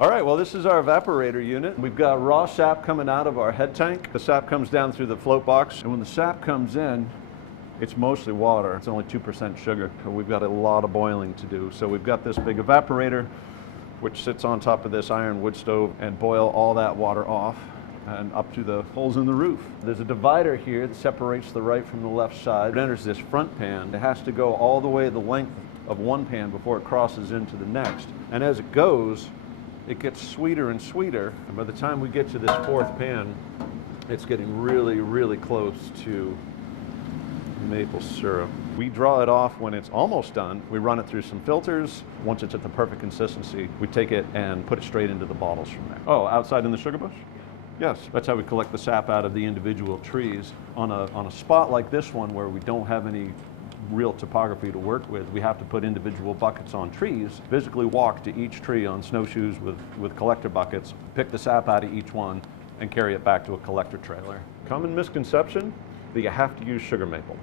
All right, well, this is our evaporator unit. We've got raw sap coming out of our head tank. The sap comes down through the float box, and when the sap comes in, it's mostly water. It's only 2% sugar. We've got a lot of boiling to do. So we've got this big evaporator, which sits on top of this iron wood stove, and boil all that water off and up to the holes in the roof. There's a divider here that separates the right from the left side. It enters this front pan. It has to go all the way the length of one pan before it crosses into the next. And as it goes, it gets sweeter and sweeter. And by the time we get to this fourth pan, it's getting really, really close to maple syrup. We draw it off when it's almost done. We run it through some filters. Once it's at the perfect consistency, we take it and put it straight into the bottles from there. Oh, outside in the sugar bush? Yes, that's how we collect the sap out of the individual trees. On a spot like this one where we don't have any real topography to work with, we have to put individual buckets on trees, physically walk to each tree on snowshoes with collector buckets, pick the sap out of each one, and carry it back to a collector trailer. Common misconception that you have to use sugar maple.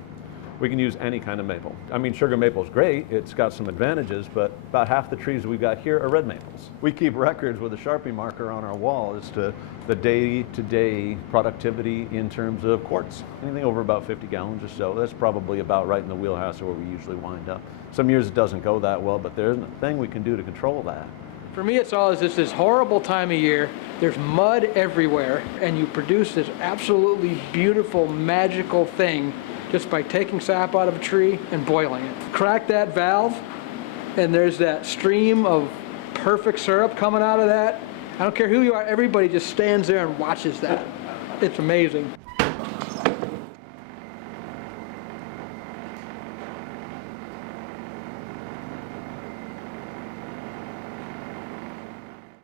We can use any kind of maple. I mean, sugar maple is great, it's got some advantages, but about half the trees we've got here are red maples. We keep records with a Sharpie marker on our wall as to the day-to-day productivity in terms of quarts. Anything over about 50 gallons or so, that's probably about right in the wheelhouse of where we usually wind up. Some years it doesn't go that well, but there isn't a thing we can do to control that. For me, it's always just this horrible time of year. There's mud everywhere, and you produce this absolutely beautiful, magical thing just by taking sap out of a tree and boiling it. Crack that valve, and there's that stream of perfect syrup coming out of that. I don't care who you are, everybody just stands there and watches that. It's amazing.